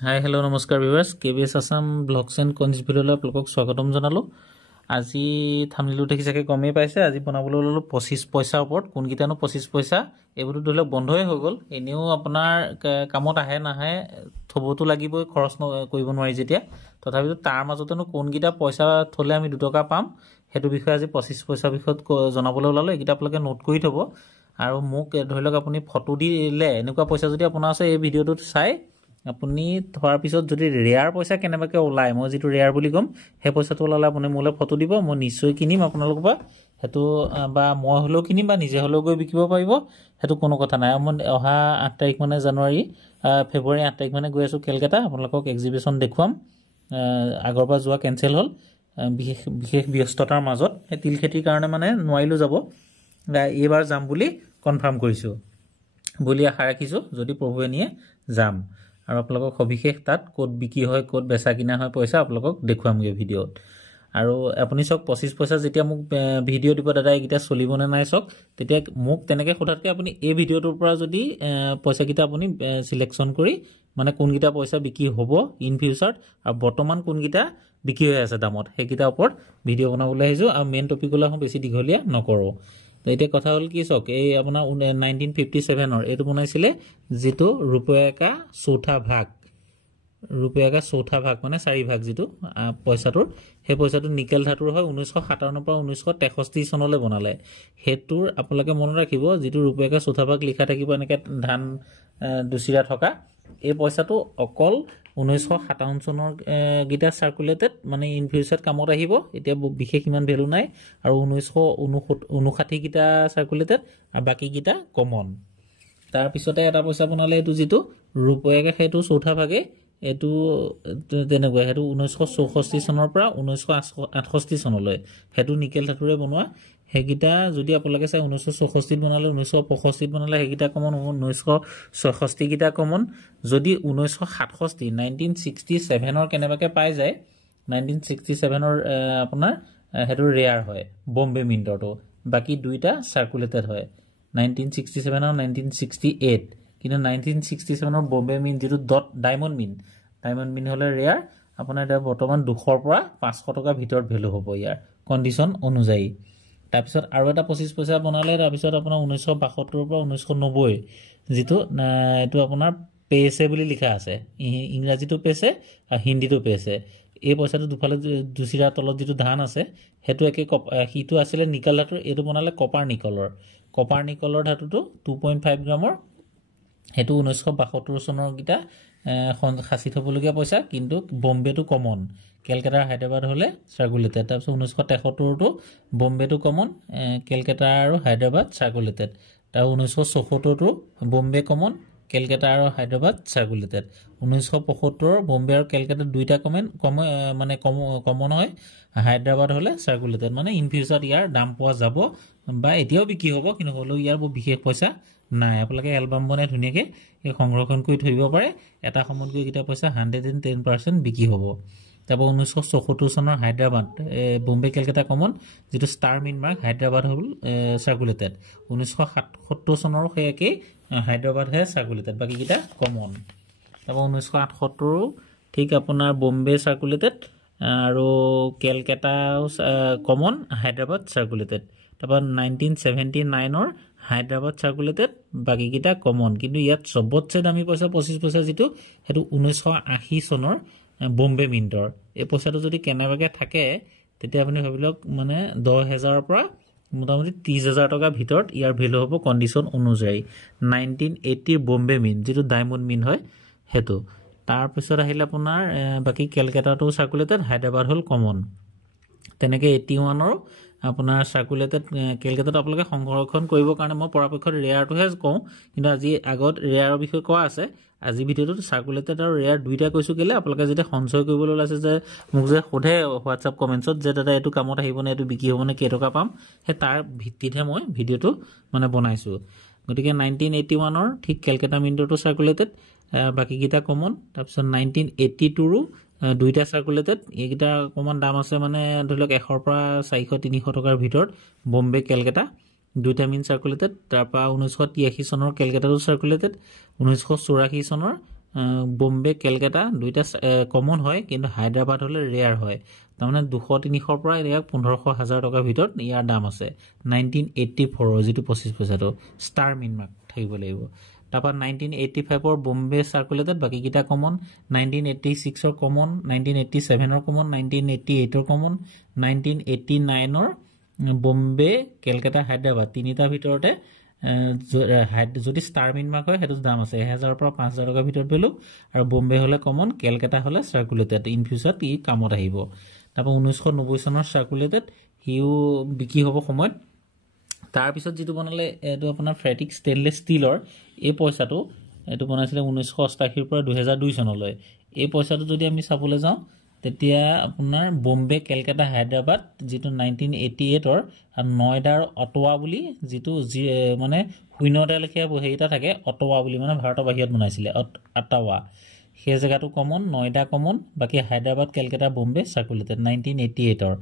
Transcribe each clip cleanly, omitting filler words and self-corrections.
Hi hello' নমস্কাৰ viewers কেবিএছ Assam blogs and Kanoj ভিডিঅ'লৈ আপোনালোকক স্বাগতম জনালোঁ। আজি থাম্বনেইলটো দেখি চাগে গমেই পাইছে, আজি বনাবলৈ ল'লোঁ 25 পইচাৰ ওপৰত। কোনকেইটানো 25 পইচা, এইবোৰতো ধৰি লওক বন্ধই হৈ গ'ল। এনেও আপোনাৰ কামত আহে নাহে থ'বতো লাগিবই, খৰচ কৰিব নোৱাৰি যেতিয়া। তথাপিতো তাৰ মাজতেনো কোনকেইটা পইচা থ'লে আমি 2 টকা পাম, সেইটো বিষয়ে আজি 25 পইচাৰ বিষয়ত জনাবলৈ ওলালোঁ। এইকেইটা আপোনালোকে নোট কৰি থ'ব। আৰু মোক ধৰি লওক আপুনি ফটো দিলে এনেকুৱা পইচা যদি আপোনাৰ আছে, এই ভিডিঅ'টোত চাই আপুনি থোৱাৰ পিছত যদি ৰেয়াৰ পইচা কেনেবাকৈ ওলায়, মই যিটো ৰেয়াৰ বুলি ক'ম, সেই পইচাটো ওলালে আপুনি মোলৈ ফটো দিব, মই নিশ্চয় কিনিম আপোনালোকৰ পৰা। সেইটো বা মই হ'লেও কিনিম বা নিজে হ'লেও গৈ বিকিব পাৰিব, সেইটো কোনো কথা নাই। মই অহা 8 তাৰিখ মানে ফেব্ৰুৱাৰী 8 তাৰিখ মানে গৈ আছোঁ কেলকাতা, আপোনালোকক এক্সিবিশ্যন দেখুৱাম। আগৰবাৰ যোৱা কেঞ্চেল হ'ল বিশেষ ব্যস্ততাৰ মাজত, সেই তিল খেতিৰ কাৰণে মানে নোৱাৰিলোঁ যাব। এইবাৰ যাম বুলি কনফাৰ্ম কৰিছোঁ বুলি আশা ৰাখিছোঁ। যদি প্ৰভুৱে নিয়ে যাম আৰু আপোনালোকক সবিশেষ তাত ক'ত বিক্ৰী হয়, ক'ত বেচা কিনা হয় পইচা আপোনালোকক দেখুৱামগৈ ভিডিঅ'ত। আৰু আপুনি চাওক 25 পইচা যেতিয়া মোক ভিডিঅ' দিব, দাদা এইকেইটা চলিবনে নাই চাওক, তেতিয়া মোক তেনেকৈ সোধাতকৈ আপুনি এই ভিডিঅ'টোৰ পৰা যদি পইচাকেইটা আপুনি চিলেকশ্যন কৰি মানে কোনকেইটা পইচা বিক্ৰী হ'ব ইন ফিউচাৰত আৰু বৰ্তমান কোনকেইটা বিক্ৰী হৈ আছে দামত, সেইকেইটাৰ ওপৰত ভিডিঅ' বনাবলৈ আহিছোঁ। আৰু মেইন টপিকলৈ বেছি দীঘলীয়া নকৰোঁ। এতিয়া কথা হ'ল কি চাওক, এই আপোনাৰ 1957 এইটো বনাইছিলে, যিটো रुपये का চৌথা ভাগ মানে 4 ভাগ যিটো পইচাটোৰ, সেই পইচাটো নিকেল ধাতুৰ হয়। 1957 পৰা 1963 চনলৈ বনালে। সেইটোৰ আপোনালোকে মনত ৰাখিব, যিটো रुपये का চৌথা ভাগ লিখা থাকিব এনেকৈ ধান দুচিৰা থকা, এই পইচাটো অকল 1957 চনৰ গীতা চাৰ্কুলেটেড, মানে ইন ফিউচাৰত কামত আহিব, এতিয়া বিশেষ ইমান ভেলু নাই। আৰু 1959 গীতা চাৰ্কুলেটেড আৰু বাকীকেইটা কমন। তাৰপিছতে এটা পইচা বনালে, এইটো যিটো रुपये का সেইটো চৌথা ভাগে, এইটো তেনেকুৱা, সেইটো 1964 চনৰ পৰা 1968 চনলৈ, সেইটো নিকেল ধাতুৰে বনোৱা। সেইকেইটা যদি আপোনালোকে চাই 1964 বনালে, 1965 বনালে, সেইকেইটা কমন। 1966 কেইটা কমন। যদি 1967 কেনেবাকৈ পাই যায়, 1967 আপোনাৰ সেইটো ৰেয়াৰ হয়, বম্বে মিণ্টৰটো। বাকী দুইটা চাৰ্কুলেটেড হয়, 1967 আৰু 1968। কিন্তু 1967 বম্বে মিন যিটো ডায়মণ্ড মিন হ'লে ৰেয়াৰ, আপোনাৰ এতিয়া বৰ্তমান 200 পৰা 500 টকাৰ ভিতৰত ভেলু হ'ব ইয়াৰ কণ্ডিশ্যন অনুযায়ী। তাৰপিছত আৰু এটা 25 পইচা বনালে, তাৰপিছত আপোনাৰ 1972 পৰা 1990, যিটো এইটো আপোনাৰ পেছে বুলি লিখা আছে, ইংৰাজীটো পেছে আৰু হিন্দীটো পেছে। এই পইচাটো দুফালে দুচিৰাৰ তলত যিটো ধান আছে, সেইটো সিটো আছিলে নিকেল ধাতুৰ, এইটো বনালে কপাৰ নিকলৰ ধাতুটো 2.5 গ্ৰামৰ। সেইটো 1972 চনৰ গীতা সাঁচি থ'বলগীয়া পইচা, কিন্তু বম্বেটো কমন, কেলকাতা হায়দৰাবাদ হ'লে চাৰ্কুলেটেড। তাৰপিছত 1973টো বম্বেটো কমন, কেলকাতা আৰু হায়দৰাবাদ চাৰ্কুলেটেড। তাৰ 1974টো বম্বে কমন, কেলকাতা আৰু হায়দৰাবাদ চাৰ্কুলেটেড। 1975 বম্বে আৰু কেলকাতা দুইটা কমন হয়, হায়দৰাবাদ হ'লে চাৰ্কুলেটেড। মানে ইন ফিউচাৰত ইয়াৰ দাম পোৱা যাব বা এতিয়াও বিক্ৰী হ'ব, কিন্তু হ'লেও ইয়াৰ বৰ বিশেষ পইচা নাই। আপোনালোকে এলবাম বনাই ধুনীয়াকৈ সংৰক্ষণ কৰি থৈ দিব পাৰে, এটা সময়ত গৈ এইকেইটা পইচা 110% বিক্ৰী হ'ব। তাৰপৰা 1974 চনৰ হায়দৰাবাদ, বম্বে কেলকাতা কমন, যিটো ষ্টাৰ মিন মাৰ্ক, হায়দৰাবাদ হ'ল চাৰ্কুলেটেড। 1977 চনৰ সেই একেই, হায়দৰাবাদহে চাৰ্কুলেটেড, বাকীকেইটা কমন। তাৰপৰা 1978 ঠিক আপোনাৰ বম্বে চাৰ্কুলেটেড আৰু কেলকাতাও কমন, হায়দৰাবাদ চাৰ্কুলেটেড। তাৰপৰা 1979 হায়দৰাবাদ চাৰ্কুলেটেড, বাকীকেইটা কমন। কিন্তু ইয়াত চবতছে দামী পইচা 25 পইচা যিটো, সেইটো 1980 চনৰ বম্বে মিণ্টৰ। এই পইচাটো যদি কেনেবাকৈ থাকে, তেতিয়া আপুনি ভাবি লওক মানে 10,000 পৰা মোটামুটি 30,000 টকাৰ ভিতৰত ইয়াৰ ভেলু হ'ব কণ্ডিশ্যন অনুযায়ী। 1980 বম্বে মিন, যিটো ডায়মণ্ড মিন হয় সেইটো। তাৰপিছত আহিলে আপোনাৰ বাকী কেলকাতাটো চাৰ্কুলেটেড, হায়দৰাবাদ হ'ল কমন। তেনেকৈ 81ৰ আপোনাৰ চাৰ্কুলেটেড, কেলকাতাত আপোনালোকে সংৰক্ষণ কৰিবৰ কাৰণে মই পৰাপক্ষত ৰেয়াৰটোহে কওঁ, কিন্তু আজি আগত ৰেয়াৰৰ বিষয়ে কোৱা আছে। আজি ভিডিঅ'টোত চাৰ্কুলেটেড আৰু ৰেয়াৰ দুইটা কৈছোঁ কেলৈ, আপোনালোকে যেতিয়া সঞ্চয় কৰিবলৈ ওলাইছে, যে মোক যে সোধে হোৱাটছআপ কমেণ্টছত যে দাদা এইটো কামত আহিবনে, এইটো বিক্ৰী হ'বনে, কেইটকা পাম, সেই তাৰ ভিত্তিতহে মই ভিডিঅ'টো মানে বনাইছোঁ। গতিকে 1981 ঠিক কেলকাতা মিণ্টৰটো চাৰ্কুলেটেড, বাকীকেইটা কমন। তাৰপিছত 1982ৰো দুইটা চাৰ্কুলেটেড, এইকেইটা অকণমান দাম আছে, মানে ধৰি লওক 100 পৰা 400-300 টকাৰ ভিতৰত বম্বে কেলকাতা দুইটা মিন চাৰ্কুলেটেড। তাৰপৰা 1983 চনৰ কেলকাতাটো চাৰ্কুলেটেড, 1984 চনৰ বম্বে কেলকাতা দুইটা কমন হয় কিন্তু হায়দৰাবাদ হলে ৰেয়াৰ হয় তাৰমানে 200-300 পৰা ইয়াক 1500,000 টকাৰ ভিতৰত ইয়াৰ দাম আছে 1984 যিটো 25 পইচাটো ষ্টাৰ মিন মাৰ্ক থাকিব লাগিব তাৰপৰা 1985 ৰ বম্বে সাৰ্কুলেটেড বাকি কিটা কমন 1986 ৰ কমন 1987 ৰ কমন 1988 ৰ কমন 1989 ৰ বম্বে কেলকাতা হায়দৰাবাদ তিনিটা ভিতৰতে যদি ষ্টাৰ মিন মাৰ্ক হয় হেতু দাম আছে 1000 পৰা 5000 টকাৰ ভিতৰত ভ্যালু আৰু বম্বে হলে কমন কেলকাতা হলে সাৰ্কুলেটেড ইন ফিউচাৰত ই কামত আহিব তাৰপৰা 1990 চনৰ সাৰ্কুলেটেড হিউ বিকি হ'ব সময়ত তাৰ পিছত যেটো বনালে এটো আপোনাৰ ফ্ৰেটিক ষ্টেনলেছ ষ্টিলৰ এই পইচাটো এটো বনাইছিলে 1988 পৰা 2002 চনলৈ এই পইচাটো যদি আমি চাবলৈ যাওঁ তেতিয়া আপোনাৰ বম্বে কেলকাতা হায়দৰাবাদ যেটো 1988 ৰ আৰু নয়ডাৰ অটোৱা বুলি যেটো মানে শূন্যটা লেখিয়া বহিটা থাকে অটোৱা বুলি মানে ভাৰতৰ বাহিৰত বনাইছিলে অটোৱা সেই জায়গাটো কমন নয়ডা কমন বাকি হায়দৰাবাদ কেলকাতা বম্বে সাৰ্কুলেটেড 1988 ৰ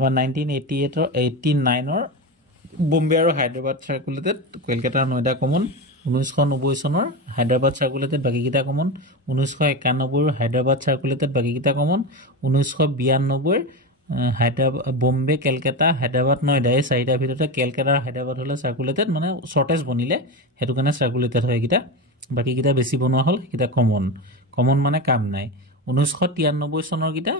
বা 1988 ৰ 89 ৰ বম্বে আৰু হায়দৰাবাদ সাৰ্কুলেটেড কলকাতা নয়ডা কমন 1990 চনৰ হায়দৰাবাদ সাৰ্কুলেটেড বাকি কিটা কমন 1991 ৰ হায়দৰাবাদ সাৰ্কুলেটেড বাকি কিটা কমন 1992 ৰ হায়দৰাবাদ বম্বে কলকাতা হায়দৰাবাদ নয়ডা এই চাৰিটা ভিতৰতে কলকাতা আৰু হায়দৰাবাদ হলে সাৰ্কুলেটেড মানে শৰ্টেজ বনিলে হেতু কাৰণে সাৰ্কুলেটেড হয় কিটা বাকি কিটা বেছি বনোৱা হল কিটা কমন মানে কাম নাই 1993 চনৰ কিটা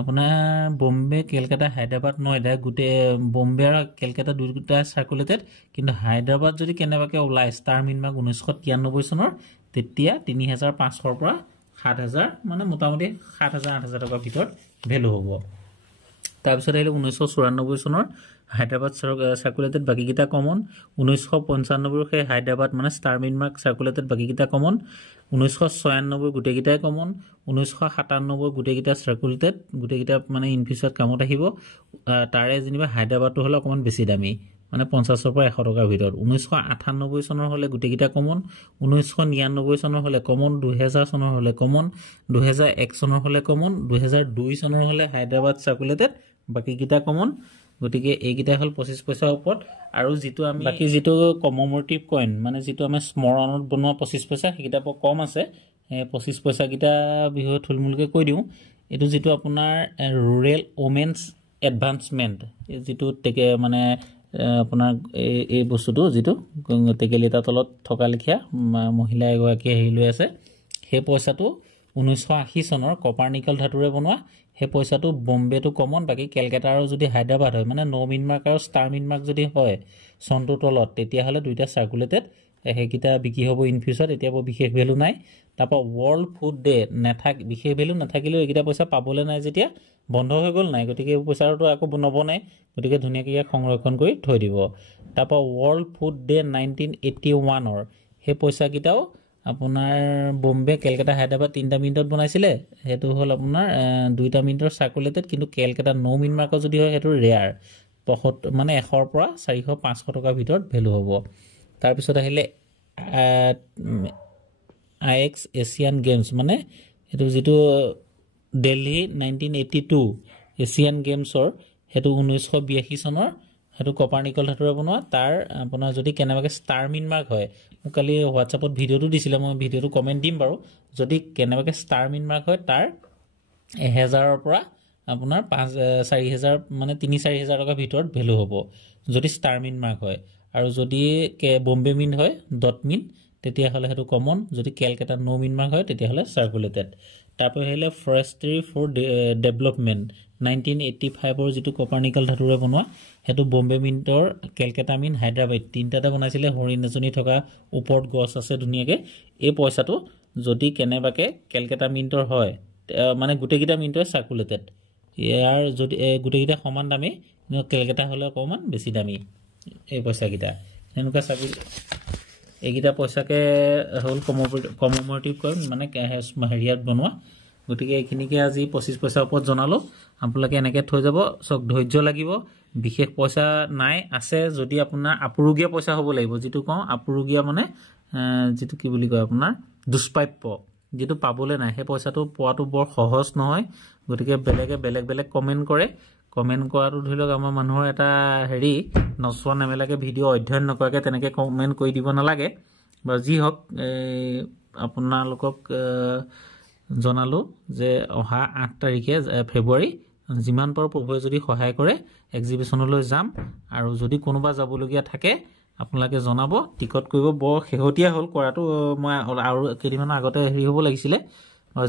আপোনাৰ বম্বে কলকাতা হায়দৰাবাদ নয়ডা গুটে বম্বে আৰু কলকাতা দুটা সাৰ্কুলেটেড কিন্তু হায়দৰাবাদ যদি কেনেবাকে ওলাই ষ্টাৰ মিন মাৰ্ক 1993 চনৰ তেতিয়া 3500 ৰ পৰা 7000 মানে মোটামুটি 7000-8000 টকাৰ ভিতৰত ভ্যালু হ'ব তাৰ পিছত আহিলে 1994 চনৰ হায়দৰাবাদ সাৰ্কুলেটেড বাকি কিটা কমন 1995 ৰ সেই হায়দৰাবাদ মানে ষ্টাৰ মিন মাৰ্ক সাৰ্কুলেটেড বাকি কিটা কমন 1996 গুটে কিটাই কমন 1997 গুটে কিটা সাৰ্কুলেটেড গুটে কিটা মানে ইনফিউচাৰত কামত আহিব তাৰে যেনিবা হায়দৰাবাদটো হলে অকমান বেছি দামী মানে 50 ৰ পৰা 100 টকাৰ ভিতৰত 1998 চনৰ হলে গুটে কিটা কমন 1999 চনৰ হলে কমন 2000 চনৰ হলে কমন 2001 চনৰ হলে কমন 2002 চনৰ হলে হায়দৰাবাদ সাৰ্কুলেটেড বাকি কিটা কমন গতিকে এই কিটা হল 25 পইচা ওপৰত আৰু যেটো আমি বাকি যেটো কমমেমৰেটিভ কইন মানে যেটো আমি স্মৰণত বনোৱা 25 পইচা কিটা কম আছে 25 পইচা কিটা বিহয় থুলমুলকে কৈ দিও এটো যেটো আপোনাৰ ৰুৰেল ওমেন্স এডভান্সমেন্ট যেটো মানে আপোনাৰ এই বস্তুটো যেটো টেকেলিটা তলত থকা লিখিয়া মহিলা এগৰাকী হেৰি আছে সেই পইচাটো 1980 চনৰ কপাৰনিকাল ধাতুৰে বনোৱা সেই পইচাটো বম্বেটো কমন বাকি কলকাতাৰ যদি হায়দৰাবাদ হয় মানে নো মিন মাৰ্ক আৰু ষ্টাৰ মিন মাৰ্ক যদি হয় চনটো তলত তেতিয়া হলে দুইটা সাৰ্কুলেটেড হেকিটা বিকি হ'ব ইন ফিউচাৰ এতিয়া বিশেষ ভ্যালু নাই তাৰপা ওয়াৰ্ল্ড ফুড ডে নাথাক বিশেষ ভ্যালু নাথাকিলেও একিটা পইচা পাবলে নাই যেতিয়া বন্ধ হৈ গল নাই গতিকে পইচাটো আকৌ নবনে গতিকে ধুনিয়াকৈ সংৰক্ষণ কৰি থৈ দিব তাৰপা ওয়াৰ্ল্ড ফুড ডে 1981 ৰ সেই পইচা কিটাও আপোনাৰ বম্বে কলকাতা হায়দৰাবাদ তিনটা মিনিটত বনাইছিলে হেতু হল আপোনাৰ দুইটা মিনিটৰ সাৰ্কুলেটেড কিন্তু কলকাতা নো মিন মাৰ্ক যদি হয় হেতু ৰেয়াৰ মানে 100 ৰ পৰা 400-500 টকাৰ ভিতৰত ভ্যালু হ'ব তাৰ পিছত আহিলে IX এছিয়ান গেমছ মানে এটো যেটো দিল্লী 1982 এছিয়ান গেমছৰ হেতু 1982 চনৰ হেতু কপাৰনিকাল ধাতুৰে বনোৱা তাৰ আপোনাৰ যদি কেনেবাকে ষ্টাৰ মিন মাৰ্ক হয় মোক কালি হোৱাটছআপত ভিডিওটো দিছিলে মই ভিডিওটো কমেন্ট দিম বাৰু যদি কেনেবাকে ষ্টাৰ মিন মাৰ্ক হয় তাৰ 1000 ৰ পৰা আপোনাৰ 4000 মানে 3-4000 টকাৰ ভিতৰত ভ্যালু হ'ব যদি ষ্টাৰ মিন মাৰ্ক হয় আৰু যদি বম্বে মিন হয় ডট মিন তেতিয়া হলে হেতু কমন যদি কলকাতা নো মিন মাৰ্ক হয় তেতিয়া হলে সাৰ্কুলেটেড তাৰপৰ হেলে ফৰেষ্ট্ৰি ফৰ ডেভেলপমেন্ট 1985 ৰ যেটো কপাৰনিকাল ধাতুৰে বনোৱা হেতু বম্বে মিন্টৰ কলকাতা মিন হায়দৰাবাদ তিনটাতে বনাইছিলে হৰিণ এজনী থকা ওপৰত গছ আছে ধুনিয়াকে এই পইচাটো যদি কেনেবাকে কলকাতা মিন্টৰ হয় মানে গুটেকিটা মিন্টৰ সাৰ্কুলেটেড ইয়াৰ যদি গুটেকিটা সমান দামী কলকাতা হলে অকমান বেছি দামী এই পইচা কিটা এনেকা সাবি এগিটা পইচাকে হল কমমেমৰেটিভ কইন মানে হেৰিয়াত বনোৱা গতিকে এইখিনিকে আজি 25 পইচা ওপৰত জনালো আপোনালোকে এনেকে থৈ যাব সক ধৈৰ্য লাগিব বিশেষ পইচা নাই আছে যদি আপোনাৰ আপুৰুগিয়া পইচা হ'ব লাগিব যেটো কওঁ আপুৰুগিয়া মানে যেটো কি বুলি কয় আপোনাৰ দুষ্প্ৰাপ্য যেটো পাবলে নাই হে পইচাটো পোৱাটো বৰ সহজ নহয় গতিকে বেলেগ কমেন্ট কৰে কমেন্ট কৰাটো ধৰিলক আমাৰ মানুহৰ এটা হেৰি নচোৱা নেমেলাকে ভিডিও অধ্যয়ন নকৰাকে তেনেকে কমেন্ট কৰি দিব নালাগে বা যি হওক আপোনালোকক জনালো যে অহা 8 তাৰিখে ফেব্ৰুৱাৰী যিমান পাৰো প্ৰভুৱে যদি সহায় কৰে এক্সিবিশনলৈ যাম আৰু যদি কোনোবা যাবলগীয়া থাকে আপোনালোকে জনাব টিকট কৰিব বৰ শেহতীয়া হ'ল কৰাটো মই আৰু কেইদিনমান আগতে হেৰি হ'ব লাগিছিলে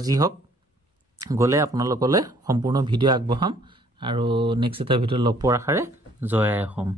যি হওক গলে আপোনালোকলৈ সম্পূৰ্ণ ভিডিঅ' আগবঢ়াম আৰু নেক্সট এটা ভিডিঅ' লগ পোৱাৰ আশাৰে জয় আই অসম